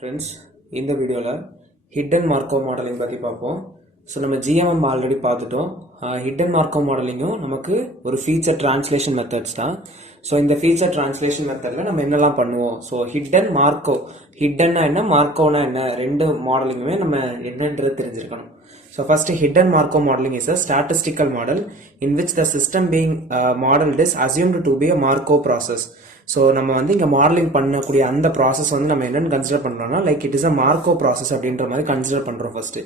Friends, இந்த வீடியோவில் hidden Marco modelling பற்றி பார்ப்போம். ஸோ நம்ம ஜிஎம்எம் ஆல்ரெடி பார்த்துட்டோம். ஹிடன் மார்க்கோ மாடலிங்கும் நமக்கு ஒரு ஃபீச்சர் டிரான்ஸ்லேஷன் மெத்தட்ஸ் தான். ஸோ இந்த ஃபீச்சர் டிரான்ஸ்லேஷன் மெத்தடில் நம்ம என்னெல்லாம் பண்ணுவோம். ஸோ ஹிடன் மார்க்கோ, ஹிடன்னா என்ன, மார்க்கோனா என்ன, ரெண்டு மாடலிங்குமே நம்ம என்னன்றது தெரிஞ்சிருக்கணும். So first, hidden Markov modeling is a statistical model in which the system being modeled is assumed to be a Markov process. So நம்ம வந்து இங்கே மாடலிங் பண்ணக்கூடிய அந்த ப்ராசஸ் வந்து நம்ம என்னன்னு கன்சிடர் பண்ணுறோம்னா like it is a Marco process அப்படின்ற மாதிரி கன்சிடர் பண்ணுறோம். ஃபர்ஸ்ட்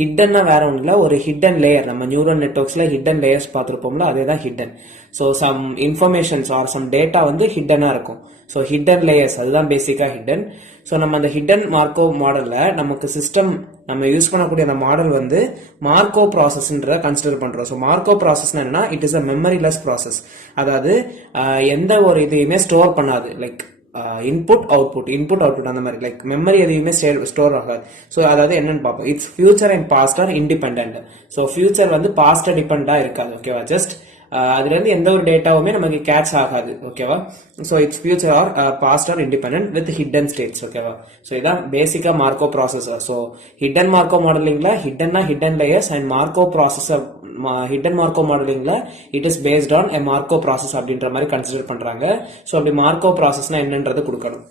ஹிட்டன்னா வேற ஒன்றும் இல்லை, ஒரு ஹிடன் லேயர். நம்ம நியூரல் நெட்வொர்க்ஸில் ஹிடன் லேயர்ஸ் பார்த்துருப்போம்ல, அதே தான் hidden. So some informations are some data வந்து ஹிடனாக இருக்கும். ஸோ ஹிடன் லேயர்ஸ் அதுதான் பேசிக்காக ஹிடன். ஸோ நம்ம அந்த ஹிடன் மார்க்கோ மாடலில் நமக்கு சிஸ்டம் நம்ம யூஸ் பண்ணக்கூடிய அந்த மாடல் வந்து மார்க்கோ ப்ராசஸ்ன்றத கன்சிடர் பண்றோம். ஸோ மார்க்கோ ப்ராசஸ்னா என்னன்னா இட் இஸ் அ மெமரிலெஸ் ப்ராசஸ். அதாவது எந்த ஒரு இதையுமே ஸ்டோர் பண்ணாது. லைக் இன்புட் அவுட்புட் அந்த மாதிரி லைக் மெமரி எதையுமே ஸ்டோர் ஆகாது. ஸோ அதாவது என்னன்னு பார்ப்போம். It's future and past are independent. So future வந்து பாஸ்ட் டிபெண்டா இருக்காது. ஓகேவா, ஜஸ்ட் அதுல இருந்து எந்த ஒரு டேட்டாவுமே நமக்கு கேட்ச் ஆகாது. ஓகேவா, so it's future or past are independent with hidden states. ஓகேவா, ஸோ இதான் பேசிக்கா Markov processor. So hidden Markov மாடலிங்ல ஹிடன்னா hidden layers and Markov processor. Hidden Markov மாடலிங்ல it is based on a Markov process அப்படின்ற மாதிரி கன்சிடர் பண்றாங்க. So அப்படி மார்க்கோ ப்ராசஸ்னா என்னன்றது கொடுக்கணும்.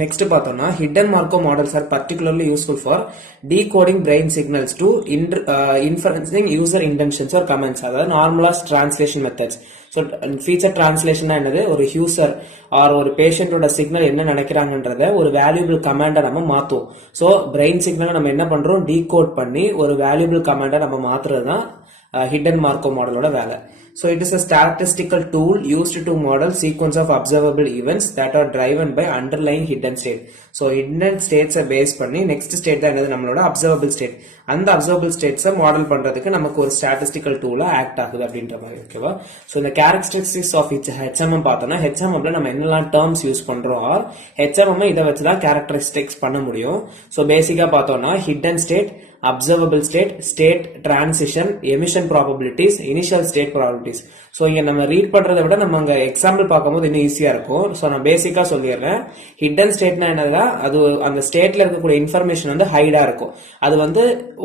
நெக்ஸ்ட் பார்த்தோம்னா hidden Markov models are particularly useful for decoding brain signals to inferencing user intentions or comments. அதாவது நார்மலா translation methods. So feature translation என்னது, ஒரு யூசர் ஆர் ஒரு பேஷண்டோட சிக்னல் என்ன நினைக்கிறாங்கன்றத ஒரு வேல்யூபிள் கமாண்டை நம்ம மாத்துவோம். ஸோ பிரெயின் சிக்னலை நம்ம என்ன பண்றோம், டீகோட் பண்ணி ஒரு வேல்யூபிள் கமாண்டை நம்ம மாத்துறது தான் ஹிடன் மார்க்கோ மாடலோட வேலை. So it is a statistical tool used to model sequence of observable events that are driven by underlying hidden state. So hidden states base பண்ணி next state தான் என்னது, நம்மளோட observable state. அந்த observable states மாடல் பண்றதுக்கு நமக்கு ஒரு statistical tool act ஆகுது அப்படின்ற மாதிரி. ஓகேவா, so இந்த characteristics of HMM பார்த்தோம்னா HMMல நம்ம என்னெல்லாம் terms யூஸ் பண்றோம் ஆர் HMM இதை வச்சு தான் characteristics பண்ண முடியும். So பேசிக்கா பார்த்தோம்னா hidden state, observable state, state transition, emission probabilities, initial state probabilities. So இங்க நம்ம ரீட் பண்றதை விட நம்ம அங்க எக்ஸாம்பிள் பார்க்கும்போது இன்னும் ஈஸியா இருக்கும். சோ நான் பேசிக்கா சொல்லிடுறேன். ஹிடன் ஸ்டேட்னா என்னன்னா அது அந்த ஸ்டேட்ல இருக்கக்கூடிய இன்ஃபர்மேஷன் வந்து ஹைடா இருக்கும். அது வந்து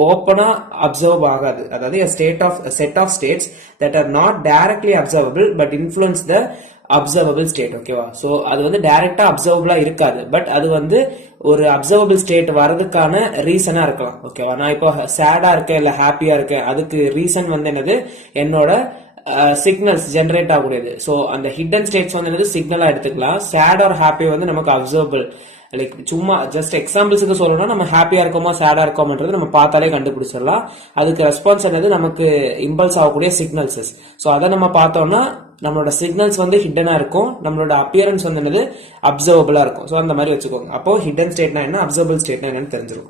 ஓப்பனா அப்சர்வ் ஆகாது. அதாவது set of states that are not directly observable but influence the observable state. ஓகேவா, சோ அது வந்து டைரக்டா அப்சர்வபிளா இருக்காது, பட் அது வந்து ஒரு அப்சர்வபிள் ஸ்டேட் வரதுக்கான ரீசனா இருக்கலாம். ஓகேவா, நான் இப்போ சேடா இருக்கேன் இல்ல ஹாப்பியா இருக்கேன், அதுக்கு ரீசன் வந்து என்னது, என்னோட சிக்னல்ஸ் ஜெனரேட் ஆகக்கூடியது. சோ அந்த ஹிடன் ஸ்டேட்ஸ் வந்து என்னது சிக்னலா எடுத்துக்கலாம். சேட் ஆர் ஹாப்பி வந்து நமக்கு அப்சர்வபிள். லைக் சும்மா ஜஸ்ட் எக்ஸாம்பிள்ஸுக்கு சொல்லணும்னா நம்ம ஹாப்பியா இருக்கோமா சேடா இருக்கோம்ன்றது நம்ம பார்த்தாலே கண்டுபிடிச்சிடலாம். அதுக்கு ரெஸ்பான்ஸ் என்னது, நமக்கு இம்பல்ஸ் ஆகக்கூடிய சிக்னல்ஸ். சோ அதை நம்ம பார்த்தோம்னா நம்மளோட சிக்னல்ஸ் வந்து ஹிடனா இருக்கும், நம்மளோட அப்பியரன்ஸ் வந்து என்னது அப்சர்வபிளா இருக்கும். சோ அந்த மாதிரி வச்சுக்கோங்க. அப்போ ஹிடன் ஸ்டேட்னா என்ன, அப்சர்வபிள் ஸ்டேட்னா என்னன்னு தெரிஞ்சிடும்.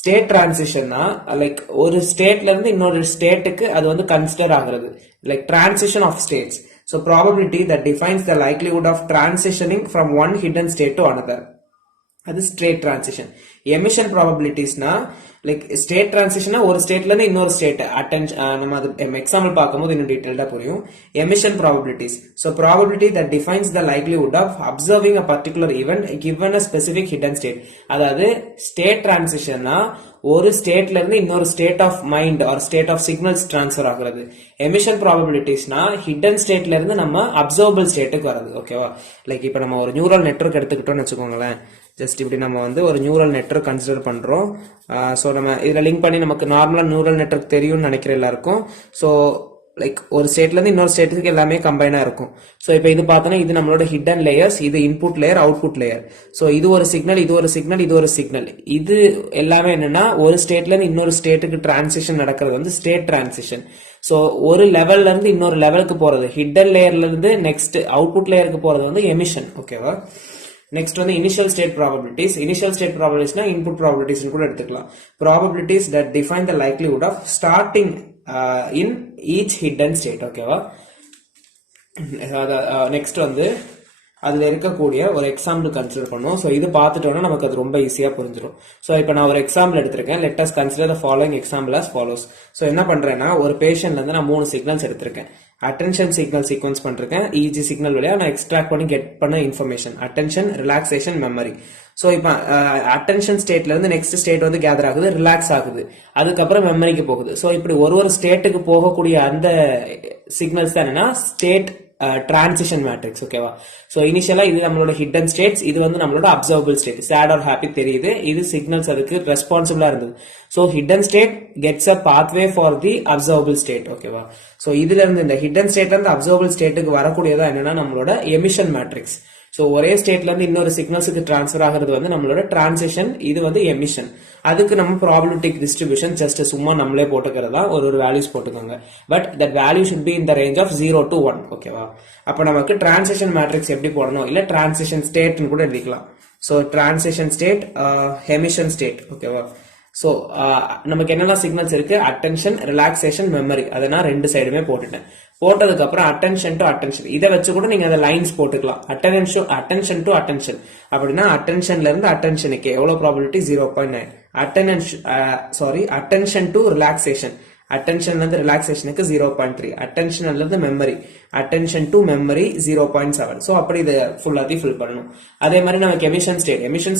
ஸ்டேட் டிரான்சிஷன்னா லைக் ஒரு ஸ்டேட்ல இருந்து இன்னொரு ஸ்டேட்டுக்கு அது வந்து கன்சிடர் ஆகுறது, like transition of states. So probability that defines the likelihood of transitioning from one hidden state to another. அது ஸ்டேட் டிரான்சிஷன். எமிஷன் ப்ராபபிலிட்டிஸ்னா லைக் ஸ்டேட் டிரான்சிஷனா ஒரு ஸ்டேட்ல இருந்து இன்னொரு ஸ்டேட் நம்ம அது எக்ஸாம்பிள் பார்க்கும்போது இன்னும் டீடைல்டா புரியும். Emission probabilities. So probability that defines the likelihood of observing a particular event given a specific hidden state. அதாவது ஸ்டேட் டிரான்சிஷன்னா ஒரு ஸ்டேட்ல இருந்து இன்னொரு state of mind or state of signals transfer ஆகுறது. எமிஷன் ப்ராபபிலிட்டிஸ்னா ஹிடன் ஸ்டேட்ல இருந்து நம்ம அப்சர்வபிள் ஸ்டேட்டுக்கு வருது. ஓகேவா, லைக் இப்போ நம்ம ஒரு நியூரல் நெட்வொர்க் எடுத்துக்கிட்டோம்னு வச்சுக்கோங்களேன். ஜஸ்ட் இப்படி நம்ம வந்து ஒரு நியூரல் நெட்வொர்க் கன்சிடர் பண்றோம். ஸோ நம்ம இதுல லிங்க் பண்ணி நமக்கு நார்மலா நியூரல் நெட்வொர்க் தெரியும்னு நினைக்கிற எல்லாருக்கும். ஸோ லைக் ஒரு ஸ்டேட்ல இருந்து இன்னொரு ஸ்டேட்டுக்கு எல்லாமே கம்பைனா இருக்கும். ஸோ இப்போ இது பார்த்தோன்னா இது நம்மளோட ஹிடன் லேயர்ஸ், இது input layer, output layer. So இது ஒரு சிக்னல், இது ஒரு சிக்னல், இது ஒரு சிக்னல். இது எல்லாமே என்னன்னா ஒரு ஸ்டேட்ல இருந்து இன்னொரு ஸ்டேட்டுக்கு டிரான்சிஷன் நடக்கிறது வந்து ஸ்டேட் டிரான்சிஷன். ஸோ ஒரு லெவல்ல இருந்து இன்னொரு லெவலுக்கு போறது ஹிடன் லேயர்ல இருந்து நெக்ஸ்ட் அவுட்புட் லேயருக்கு போறது வந்து எமிஷன். ஓகேவா, நெக்ஸ்ட் வந்து initial state probabilities. Initial state ப்ராபபிலிட்டிஸ்னா இன்புட் ப்ராபபிலிட்டிஸ் கூட எடுத்துக்கலாம். Probabilities that define the likelihood of starting in each hidden state. ஓகேவா, நெக்ஸ்ட் வந்து அதுல இருக்கக்கூடிய ஒரு எக்ஸாம்பிள் கன்சிடர் பண்ணுவோம். ஸோ இது பார்த்துட்டோம்னா நமக்கு அது ரொம்ப ஈஸியா புரிஞ்சிடும். ஸோ இப்போ நான் ஒரு எக்ஸாம்பிள் எடுத்திருக்கேன். Let us consider the following example as follows. So என்ன பண்றேன்னா ஒரு பேஷண்ட்ல இருந்து நான் 3 சிக்னல்ஸ் எடுத்திருக்கேன். அட்டென்ஷன் சிக்னல் சீக்வன்ஸ் பண்ணிருக்கேன். EEG சிக்னல் வழியா நான் எக்ஸ்ட்ராக்ட் பண்ணி கெட் பண்ண information attention, relaxation, memory. So இப்போ அட்டென்ஷன் ஸ்டேட்ல இருந்து நெக்ஸ்ட் ஸ்டேட் வந்து கேதர் ஆகுது, ரிலாக்ஸ் ஆகுது, அதுக்கப்புறம் மெமரிக்கு போகுது. ஸோ இப்படி ஒரு ஸ்டேட்டுக்கு போகக்கூடிய அந்த சிக்னல்ஸ் தான் என்னன்னா ஸ்டேட் டிரான்சிஷன் மேட்ரிக்ஸ். ஓகேவா? ஸோ இனிஷியலா இது நம்மளோட ஹிடன் ஸ்டேட்ஸ், இது வந்து நம்மளோட observable state. Sad or happy தெரியுது, இது சிக்னல்ஸ் அதுக்கு ரெஸ்பான்சிபிளா இருந்தது. So hidden state gets a pathway for the observable state. ஓகேவா? ஸோ இதுல இருந்து இந்த ஹிடன் ஸ்டேட்ல இருந்து அப்சர்வபிள் ஸ்டேட்டுக்கு வரக்கூடியதா என்னன்னா நம்மளோட எமிஷன் மேட்ரிக்ஸ். ஸோ ஒரே ஸ்டேட்ல இருந்து இன்னொரு சிக்னல்ஸுக்கு டிரான்ஸ்ஃபர் ஆகிறது வந்து நம்மளோட டிரான்சிஷன், இது வந்து எமிஷன். அதுக்கு நம்ம ப்ராபபிலிட்டிக் டிஸ்ட்ரிபியூஷன் ஜஸ்ட் சும்மா நம்மளே போட்டுக்கிறதா ஒரு வேல்யூஸ் போட்டுக்கோங்க. But that value should be in the range of 0 to 1. ஓகேவா? அப்ப நமக்கு டிரான்சிஷன் மேட்ரிக்ஸ் எப்படி போடணும், இல்ல டிரான்சிஷன் ஸ்டேட்னு கூட எழுதிக்கலாம். So transition state, emission state. ஓகேவா? ஸோ நமக்கு என்னென்ன சிக்னல்ஸ் இருக்கு, அட்டென்ஷன், ரிலாக்ஸேஷன், மெமரி. அதை நான் ரெண்டு சைடுமே போட்டுட்டேன். போட்டதுக்கு அப்புறம் அட்டென்ஷன் டு அட்டென்ஷன், இதை வச்சு கூட நீங்க அந்த லைன்ஸ் போட்டுக்கலாம். அட்டென்ஷன் டு அட்டென்ஷன் அப்படின்னா அட்டென்ஷன்ல இருந்து அட்டென்ஷனுக்கு எவ்வளவு ப்ராபபிலிட்டி, 0.9. அட்டென்ஷன் டு ரிலாக்ஸேஷன், அட்டென்ஷன்ல இருந்து ரிலாக்ஸேஷனுக்கு 0.3. அட்டென்ஷன்ல இருந்து memory, attention to memory 0.7. So அப்படி இதை ஃபுல்லாத்தையும் ஃபில் பண்ணணும். அதே மாதிரி நமக்கு எமிஷன்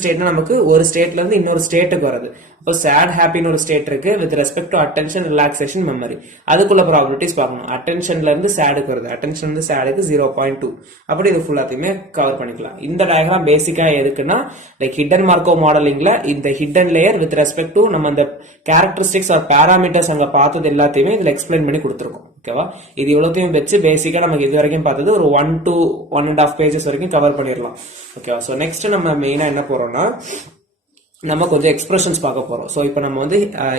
ஸ்டேட்னா நமக்கு ஒரு ஸ்டேட்ல இருந்து இன்னொரு ஸ்டேட்டுக்கு வருது. இப்போ சேட் ஹாப்பின்னு ஒரு ஸ்டேட் இருக்கு with respect to attention, relaxation, memory. அதுக்குள்ள ப்ராபபிலிட்டிஸ் பார்க்கணும். அட்டென்ஷன்ல இருந்து சேடுக்கு வருது, அட்டென்ஷன் இருந்து சேடுக்கு 0.2. அப்படி இது ஃபுல்லாத்தையுமே கவர் பண்ணிக்கலாம். இந்த டயக்ராம் பேசிக்கா எதுக்குன்னா லைக் ஹிடன் மார்க்கோவ் மாடலிங்ல இந்த hidden layer with respect to நம்ம அந்த கேரக்டரிஸ்டிக்ஸ் ஆர் பேராமீட்டர்ஸ் அங்க பார்த்தது எல்லாத்தையுமே இதுல எக்ஸ்பிளைன் பண்ணி கொடுத்துருக்கோம். ஓகேவா? இது இவ்வளோத்தையும் வச்சு பேசிக்கா நமக்கு இது வரைக்கும் பார்த்தது ஒரு 1 to 1.5 pages வரைக்கும் கவர் பண்ணிடலாம். ஓகேவா? ஸோ நெக்ஸ்ட் நம்ம மெயினா என்ன போறோம்னா நம்ம கொஞ்சம் எக்ஸ்பிரஷன்ஸ் பார்க்க போறோம். ஸோ இப்போ நம்ம வந்து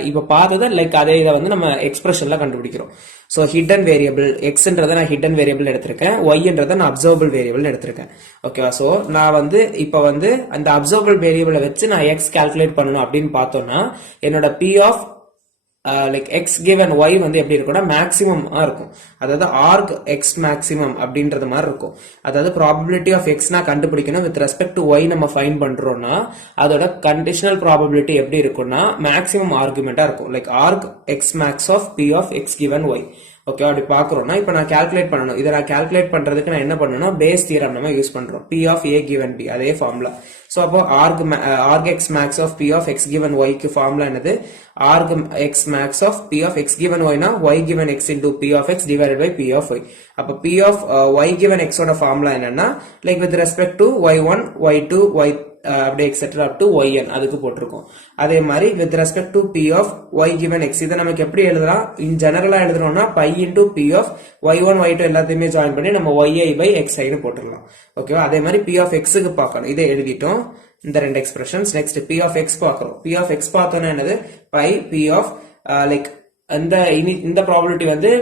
இப்போ பார்த்தது லைக் அதே இதை வந்து நம்ம எக்ஸ்பிரஷன்ல கண்டுபிடிக்கிறோம். ஸோ ஹிடன் வேரியபிள் எக்ஸ்ன்றதை நான் ஹிடன் வேரியபிள் எடுத்திருக்கேன், ஒய்ன்றதை நான் அப்சர்வபிள் வேரியபிள் எடுத்திருக்கேன். ஓகேவா? ஸோ நான் வந்து இப்போ வந்து அந்த அப்சர்வபிள் வேரியபிளை வச்சு நான் எக்ஸ் கால்குலேட் பண்ணணும் அப்படின்னு பார்த்தோம்னா என்னோட P of like X given Y வந்து எப்படி இருக்கும்னா மேக்ஸிமம் இருக்கும். அதாவது ஆர்க் எக்ஸ் மேக்ஸிமம் அப்படின்றது மாதிரி இருக்கும். அதாவது ப்ராபபிலிட்டி ஆஃப் எக்ஸ்னா கண்டுபிடிக்கணும் வித் ரெஸ்பெக்ட் டு ஒய் நம்ம ஃபைண்ட் பண்றோம்னா அதோட கண்டிஷனல் ப்ராபபிலிட்டி எப்படி இருக்கும்னா மேக்ஸிமம் ஆர்குமெண்டா இருக்கும். Like arg X max of P of X given Y. Okay, அப்படி பாக்குறோம்னா இப்போ நான் கால்குலேட் பண்ணணும். இதை நான் கால்குலேட் பண்றதுக்கு நான் என்ன பண்ணணும்னா பேஸ் தியரம் நம்ம யூஸ் பண்றோம். P of A given B, அதே ஃபார்முலா. ஸோ அப்போ arg X max of P of X given ஒய்க்கு ஃபார்முலா என்னது, arg X max of P of X given ஒய்னா Y given X into P of X divided by P of Y. அப்போ P of Y given எக்ஸோட formula என்னன்னா like with respect to Y one Y two Y அப்படியே extra up to Y N அதுக்கு போட்டிருக்கோம். அதே மாதிரி with respect to P of Y given X இதை நமக்கு எப்படி எழுதலாம், இன் ஜெனரலா எழுதுறோம்னா pi into P of Y one Y two எல்லாத்தையுமே ஜாயின் பண்ணி நம்ம ஒய்ஐ பை எக்ஸ் ஐன்னு போட்டுடலாம். ஓகேவா? அதே மாதிரி பி ஆஃப் எக்ஸுக்கு பார்க்கணும். இதை எழுதிட்டோம் இந்த ரெண்டு expressions. Next P of X பார்க்கிறோம். பி ஆஃப் எக்ஸ் பார்த்தோன்னா என்னது, பை பி ஆஃப் லைக் இந்த ப்ராபபிலிட்டி வந்து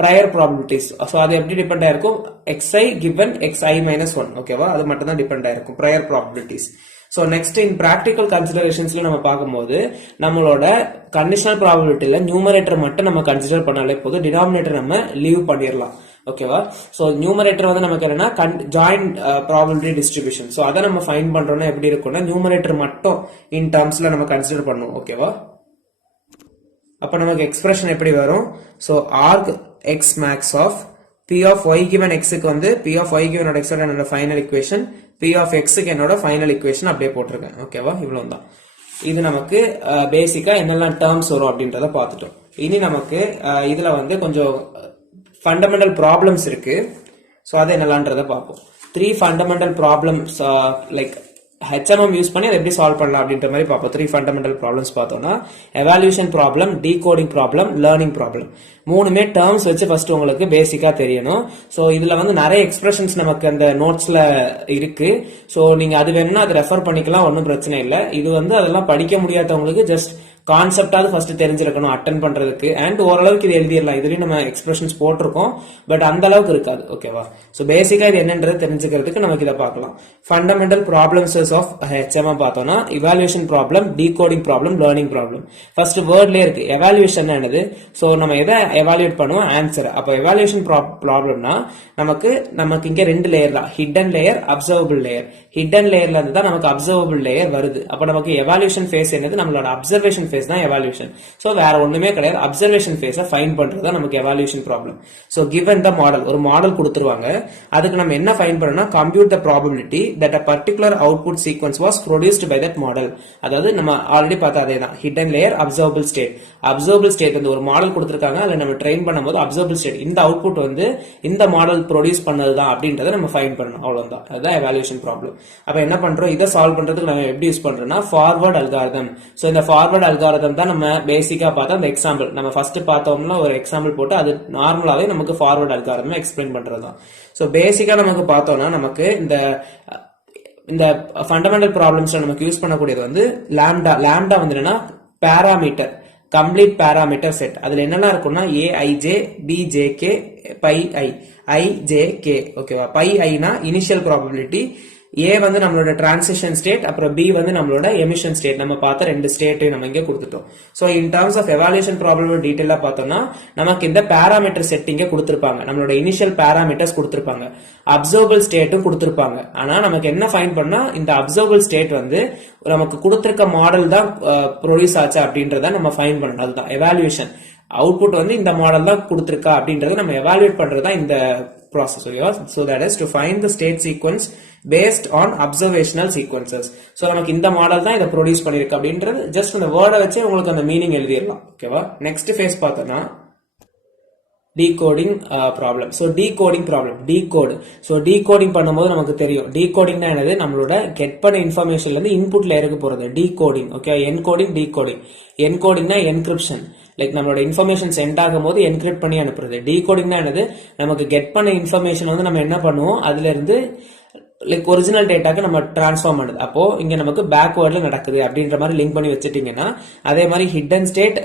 prior probabilities. So அது எப்படி டிபெண்ட் ஆயிருக்கும், xi given xi minus 1. ஓகேவா? அது மட்டும் தான் டிபெண்ட் ஆயிருக்கும் prior probabilities. So next in practical கன்சிடரேஷன்ஸ்ல நம்ம பார்க்கும்போது நம்மளோட கண்டிஷனல் ப்ராபபிலிட்டியில நியூமரேட்டர் மட்டும் நம்ம கன்சிடர் பண்ணாலே போதும், டினாமினேட்டர் நம்ம லீவ் பண்ணிடலாம். ஓகேவா? ஸோ நியூமரேட்டர் வந்து நமக்கு என்னன்னா ஜாயிண்ட் ப்ராபபிலிட்டி டிஸ்ட்ரிபியூஷன். ஸோ அதை நம்ம ஃபைண்ட் பண்றோம்னா எப்படி இருக்கும்னா நியூமரேட்டர் மட்டும் இன் டேர்ம்ஸ்ல நம்ம கன்சிடர் பண்ணுவோம். ஓகேவா? அப்ப நமக்கு எக்ஸ்பிரஷன் எப்படி வரும், so arg X max of P of Y given எக்ஸுக்கு வந்து P of Y given X என்னோட ஃபைனல் இக்குவேஷன், பி ஆஃப் எக்ஸுக்கு என்னோட ஃபைனல் இக்குவேஷன் அப்படியே போட்டிருக்கேன். ஓகேவா? இவ்வளவு தான். இது நமக்கு பேசிக்கா என்னெல்லாம் டேர்ம்ஸ் வரும் அப்படின்றத பார்த்துட்டோம். இனி நமக்கு இதுல வந்து கொஞ்சம் ஃபண்டமெண்டல் ப்ராப்ளம்ஸ் இருக்கு. ஸோ அதை என்னெல்லான்றத பார்ப்போம். 3 fundamental problems like HMM use பண்ணி அதை எப்படி சால்வ் பண்ணலாம் அப்படின்ற மாதிரி பார்ப்போம். 3 ஃபண்டமெண்டல் ப்ராப்ளம்ஸ் பார்த்தோம்னா evaluation problem, decoding problem, learning problem. மூணுமே டேர்ம்ஸ் வச்சு ஃபர்ஸ்ட் உங்களுக்கு பேசிக்கா தெரியணும். ஸோ இதுல வந்து நிறைய எக்ஸ்பிரஷன்ஸ் நமக்கு அந்த நோட்ஸ்ல இருக்கு. ஸோ நீங்க அது வேணும்னா அதை ரெஃபர் பண்ணிக்கலாம், ஒன்றும் பிரச்சனை இல்லை. இது வந்து அதெல்லாம் படிக்க முடியாதவங்களுக்கு ஜஸ்ட் கான்செப்டாவது ஃபர்ஸ்ட் தெரிஞ்சிருக்கணும் அட்டன் பண்றதுக்கு. அண்ட் ஓரளவுக்கு இது எழுதிடலாம், இதுலயும் நம்ம எக்ஸ்பிரஷன்ஸ் போட்டிருக்கோம், பட் அந்த அளவுக்கு இருக்காது. ஓகேவா? ஸோ பேசிக்கா இது என்னன்றது தெரிஞ்சுக்கிறதுக்கு நமக்கு இதை பார்க்கலாம். ஃபண்டமெண்டல் ப்ராப்ளம்ஸ் ஆஃப் HMM பார்த்தோம்னா evaluation problem, decoding problem, learning problem. First வேர்ட்லயே இருக்கு எவாலுவேஷன் என்னது. ஸோ நம்ம எதை எவாலுவேட் பண்ணுவோம், ஆன்சர். அப்போ எவாலுவேஷன் ப்ராப்ளம்னா நமக்கு இங்க 2 லேயர் தான், hidden layer, observable layer. Hidden லேயர்ல இருந்து தான் நமக்கு அப்சர்வபிள் லேயர் வருது. அப்ப நமக்கு எவாலுவேஷன் ஃபேஸ் என்னது, நம்மளோட அப்சர்வேஷன் ஃபேஸ் தான் எவாலுவேஷன். ஸோ வேற ஒண்ணுமே கிடையாது, அப்சர்வேஷன் ஃபேஸை ஃபைண்ட் பண்றது தான் நமக்கு evaluation problem. So given the model, ஒரு மாடல் கொடுத்துருவாங்க, அதுக்கு நம்ம என்ன ஃபைண்ட் பண்ணணும்னா compute the probability that a particular output sequence was produced by that model. அதாவது நம்ம ஆல்ரெடி பார்த்தா அதே தான், hidden layer, observable state. Observable state வந்து ஒரு மாடல் கொடுத்துருக்காங்க, அதில் நம்ம ட்ரெயின் பண்ணும்போது அப்சர்வபிள் ஸ்டேட் இந்த அவுட்புட் வந்து இந்த மாடல் ப்ரொடியூஸ் பண்ணதுதான் அப்படின்றத நம்ம ஃபைண்ட் பண்ணணும், அவ்வளவுதான். அதுதான் எவாலுவேஷன் ப்ராப்ளம். அப்ப என்ன பண்றோம், இதை சால்வ் பண்றதுக்கு நம்ம எப்படி யூஸ் பண்றோம்னா ஃபார்வர்ட் அல்காரிதம். சோ இந்த ஃபார்வர்ட் அல்காரிதம் தான் நம்ம பேசிக்கா பார்த்தா அந்த எக்ஸாம்பிள் நம்ம ஃபர்ஸ்ட் பார்த்தோம்னா ஒரு எக்ஸாம்பிள் போட்டு அது நார்மலாவே நமக்கு ஃபார்வர்ட் அல்காரிதம் எக்ஸ்பிளைன் பண்றதுதான். சோ பேசிக்கா நமக்கு பார்த்தோம்னா நமக்கு இந்த ஃபண்டமெண்டல் ப்ராப்ளம்ஸ்ல நமக்கு யூஸ் பண்ணக்கூடியது வந்து லாம்டா. லாம்டா வந்து என்னன்னா பாராமீட்டர், கம்ப்ளீட் பாராமீட்டர் செட். அதுல என்னெல்லாம் இருக்கும்னா a i j, b j k, pi i, i j k. ஓகேவா? பை ஐனா இனிஷியல் ப்ராபபிலிட்டி, ஏ வந்து நம்மளோட டிரான்சிஷன் ஸ்டேட், அப்புறம் பி வந்து நம்மளோட எமிஷன் ஸ்டேட். நம்ம பார்த்த ரெண்டு ஸ்டேட்டையும் நம்ம இங்கே கொடுத்துட்டோம். So in terms of evaluation problem டீட்டெயிலா பார்த்தோம்னா நமக்கு இந்த பாராமீட்டர் செட்டிங்க கொடுத்துருப்பாங்க, நம்மளோட இனிஷியல் பாராமீட்டர்ஸ் கொடுத்துருப்பாங்க, அப்சர்வபிள் ஸ்டேட்டும் கொடுத்துருப்பாங்க. ஆனா நமக்கு என்ன ஃபைண்ட் பண்ணா இந்த அப்சர்வபிள் ஸ்டேட் வந்து நமக்கு கொடுத்துருக்க மாடல் தான் ப்ரொடியூஸ் ஆச்சு அப்படின்றத நம்ம ஃபைண்ட் பண்ணணும். அதுதான் எவாலுவேஷன். அவுட்புட் வந்து இந்த மாடல் தான் கொடுத்துருக்கா அப்படின்றத நம்ம எவாலுவேட் பண்றதா இந்த ப்ராசஸ். ஓகேவா? So that is to find the state sequence based on observational sequences. So நமக்கு இந்த மாடல் தான் இதை ப்ரொடியூஸ் பண்ணிருக்கு அப்படின்றது ஜஸ்ட் அந்த வேர்டை வச்சு உங்களுக்கு அந்த மீனிங் எழுதிடலாம். ஓகேவா? நெக்ஸ்ட் ஃபேஸ் பார்த்தோம்னா decoding problem. So decoding problem, decode. So decoding பண்ணும்போது நமக்கு தெரியும் டீகோடிங்னா என்னது, நம்மளோட கெட் பண்ண இன்ஃபர்மேஷன்ல இருந்து இன்புட் லேயருக்கு போறது டீகோடிங். Okay, encoding, decoding. என்கோடிங்னா என்கிரிப்ஷன், லைக் நம்மளோட இன்ஃபர்மேஷன் சென்ட் ஆகும் போது என்கிரிப்ட் பண்ணி அனுப்புறது. டீகோடிங்னா என்னது, நமக்கு கெட் பண்ண இன்ஃபர்மேஷன் வந்து நம்ம என்ன பண்ணுவோம், அதுல இருந்து லைக் ஒரிஜினல் டேட்டாக்கு நம்ம டிரான்ஸ்ஃபார்ம் பண்ணுது. அப்போ இங்க நமக்கு பேக்வேர்ட்ல நடக்குது அப்படின்ற மாதிரி லிங்க் பண்ணி வச்சுட்டீங்கன்னா, அதே மாதிரி ஹிடன் ஸ்டேட்,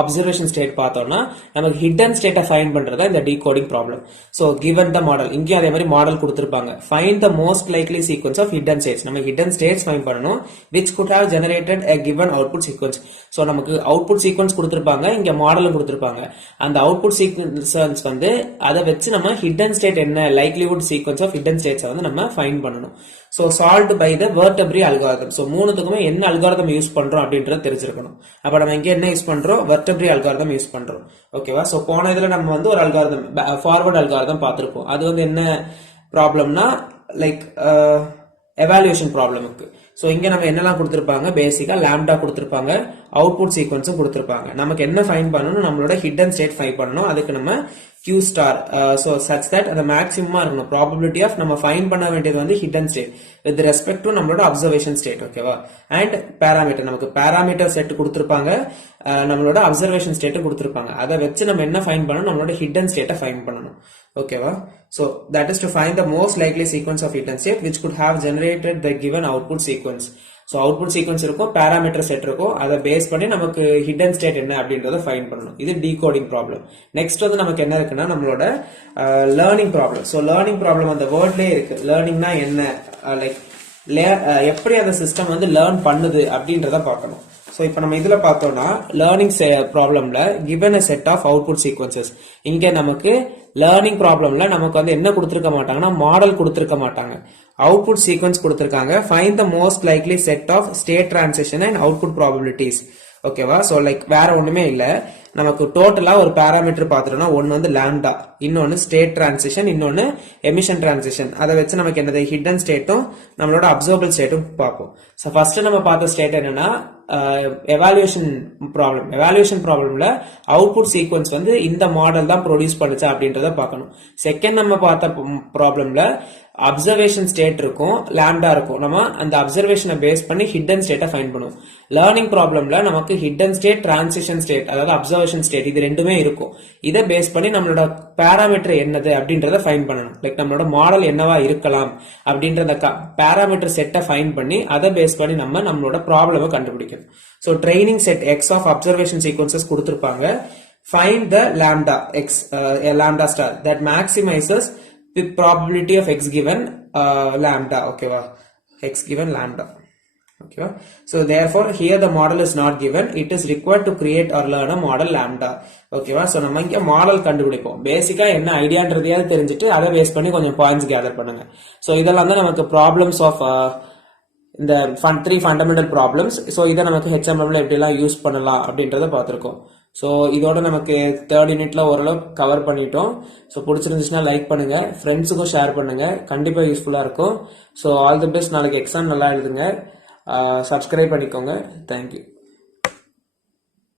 அப்சர்வேஷன் ஸ்டேட் பார்த்தோம்னா நமக்கு ஹிடன் ஸ்டேட்டை ஃபைண்ட் பண்றதா இந்த decoding problem. So given the model, இங்கேயும் அதே மாதிரி மாடல் கொடுத்துருப்பாங்க. Find the most likely sequence of hidden states. நம்ம ஹிடன் ஸ்டேட்ஸ் ஃபைண்ட் பண்ணணும் which could have generated a given output sequence. So நமக்கு அவுட்புட் சீக்வன்ஸ் கொடுத்துருப்பாங்க, இங்க மாடலும் கொடுத்துருப்பாங்க. அந்த அவுட்புட் சீக்வன்ஸ் வந்து அதை வச்சு நம்ம ஹிடன் ஸ்டேட் என்ன likelihood sequence of hidden states வந்து நம்ம ஃபைண்ட் பண்ணணும். சோ சால்வ்ட் பை த வெர்டபிரி அல்காரிதம். சோ மூணுத்துக்குமே என்ன அல்காரிதம் யூஸ் பண்றோம் அப்படின்றது தெரிஞ்சிருக்கணும். அப்ப நம்ம இங்க என்ன யூஸ் பண்றோம், வெர்டபிரி அல்காரிதம் யூஸ் பண்றோம். ஓகேவா? சோ போன இதுல நம்ம வந்து ஒரு அல்காரிதம் ஃபார்வர்ட் அல்காரிதம் பார்த்திருப்போம். அது வந்து என்ன ப்ராப்ளம்னா லைக் எவாலுவேஷன் ப்ராப்ளமுக்கு. சோ இங்க நம்ம என்னெல்லாம் கொடுத்திருப்பாங்க, பேசிக்கா லாம்டா கொடுத்திருப்பாங்க, அவுட்புட் சீக்வன்ஸும் கொடுத்திருப்பாங்க. நமக்கு என்ன ஃபைண்ட் பண்ணணும், நம்மளோட ஹிடன் ஸ்டேட் ஃபைண்ட் பண்ணணும். அதுக்கு நம்ம Q star, so such that அந்த மேக்ஸிமமா இருக்கணும். ப்ராபபிலிட்டி ஆஃப் நம்ம ஃபைண்ட் பண்ண வேண்டியது வந்து hidden state with respect to நம்மளோட அப்சர்வேஷன் ஸ்டேட். ஓகேவா? அண்ட் பாராமீட்டர், நமக்கு பாராமீட்டர் செட் கொடுத்திருப்பாங்க, நம்மளோட அப்சர்வேஷன் ஸ்டேட் கொடுத்திருப்பாங்க. அதை வச்சு நம்ம என்ன ஃபைண்ட் பண்ணணும், நம்மளோட ஹிடன் ஸ்டேட்டை ஃபைண்ட் பண்ணணும். ஓகேவா? So that is to find the most likely sequence of hidden state which could have generated the given output sequence. So output sequence இருக்கும், பாராமீட்டர் செட் இருக்கும், அதை பேஸ் பண்ணி நமக்கு ஹிடன் ஸ்டேட் என்ன அப்படின்றத ஃபைண்ட் பண்ணணும். இது டீகோடிங் ப்ராப்ளம். நெக்ஸ்ட் வந்து நமக்கு என்ன இருக்குன்னா நம்மளோட learning problem. So learning problem அந்த வேர்ட்லேயே இருக்கு. லேர்னிங்னா என்ன, லைக் எப்படி அந்த சிஸ்டம் வந்து லேர்ன் பண்ணுது அப்படின்றத பார்க்கணும். ஸோ இப்போ நம்ம இதுல பார்த்தோம்னா லேர்னிங் ப்ராப்ளம்ல given a set of output sequences. இங்க நமக்கு லேர்னிங் ப்ராப்ளம்ல நமக்கு வந்து என்ன கொடுத்துருக்க மாட்டாங்கன்னா மாடல் கொடுத்துருக்க மாட்டாங்க, அவுட்புட் சீக்வன்ஸ் கொடுத்துருக்காங்க. Find the most likely set of state transition and output probabilities. ஓகேவா? ஸோ லைக் வேற ஒண்ணுமே இல்ல, நமக்கு டோட்டலா ஒரு பாராமீட்டர் பார்த்துட்டோம்னா ஒன்னு வந்து லாம்டா, இன்னொன்னு ஸ்டேட் டிரான்சிஷன், இன்னொன்னு எமிஷன் டிரான்சிஷன். அதை வச்சு நமக்கு என்னது ஹிடன் ஸ்டேட்டும் நம்மளோட அப்சர்வபிள் ஸ்டேட்டும் பார்ப்போம். ஸோ ஃபர்ஸ்ட் நம்ம பார்த்த ஸ்டேட் என்னன்னா எவாலுவேஷன் ப்ராப்ளம். எவாலுவேஷன் ப்ராப்ளம்ல அவுட்புட் சீக்வன்ஸ் வந்து இந்த மாடல் தான் ப்ரொடியூஸ் பண்ணுச்சா அப்படின்றத பார்க்கணும். செகண்ட் நம்ம பார்த்த ப்ராப்ளம்ல அப்சர்வேஷன் ஸ்டேட் இருக்கும், லாம்டா இருக்கும். நம்ம அந்த அப்சர்வேஷனை பேஸ் பண்ணி ஹிடன் ஸ்டேட்டை ஃபைண்ட் பண்ணுவோம். லேர்னிங் ப்ராப்ளம்ல நமக்கு ஹிடன் ஸ்டேட், டிரான்சிஷன் ஸ்டேட், அதாவது அப்சர்வேஷன் ஸ்டேட், இது ரெண்டுமே இருக்கும். இதை பேஸ் பண்ணி நம்மளோட பாராமீட்டர் என்னது அப்படின்றத ஃபைண்ட் பண்ணணும். லைக் நம்மளோட மாடல் என்னவா இருக்கலாம் அப்படின்றத பாராமீட்டர் செட்டை ஃபைண்ட் பண்ணி அதை பேஸ் பண்ணி நம்ம நம்மளோட ப்ராப்ளமை கண்டுபிடிக்கணும். So training set X of observation sequences கொடுத்திருப்பாங்க. Find the lambda X, lambda star that maximizes the probability of x given lambda. ஓகேவா? x given lambda. Okay, so therefore here the model is not given, it is required to create or learn a model lambda. ஓகேவா? So நம்ம இங்க model கண்டுபிடிப்போம். பேசிக்கா என்ன ஐடியான்றதையாவது தெரிஞ்சுட்டு அதை base பண்ணி கொஞ்சம் பாயிண்ட்ஸ் கேதர் பண்ணுங்க. சோ இதெல்லாம் தான் நமக்கு ப்ராப்ளம்ஸ் ஆஃப் இந்த 3 ஃபண்டமெண்டல் ப்ராப்ளம்ஸ். ஸோ இதை நமக்கு ஹெச்எம்எம்ல எப்படிலாம் யூஸ் பண்ணலாம் அப்படின்றத பார்த்துருக்கோம். ஸோ இதோட நமக்கு 3rd யூனிட்ல ஓரளவு கவர் பண்ணிட்டோம். ஸோ பிடிச்சிருந்துச்சுன்னா லைக் பண்ணுங்க, ஃப்ரெண்ட்ஸுக்கும் ஷேர் பண்ணுங்க, கண்டிப்பாக யூஸ்ஃபுல்லாக இருக்கும். So all the best. நாளைக்கு எக்ஸாம் நல்லா எழுதுங்க. சப்ஸ்கிரைப் பண்ணிக்கோங்க. தேங்க்யூ.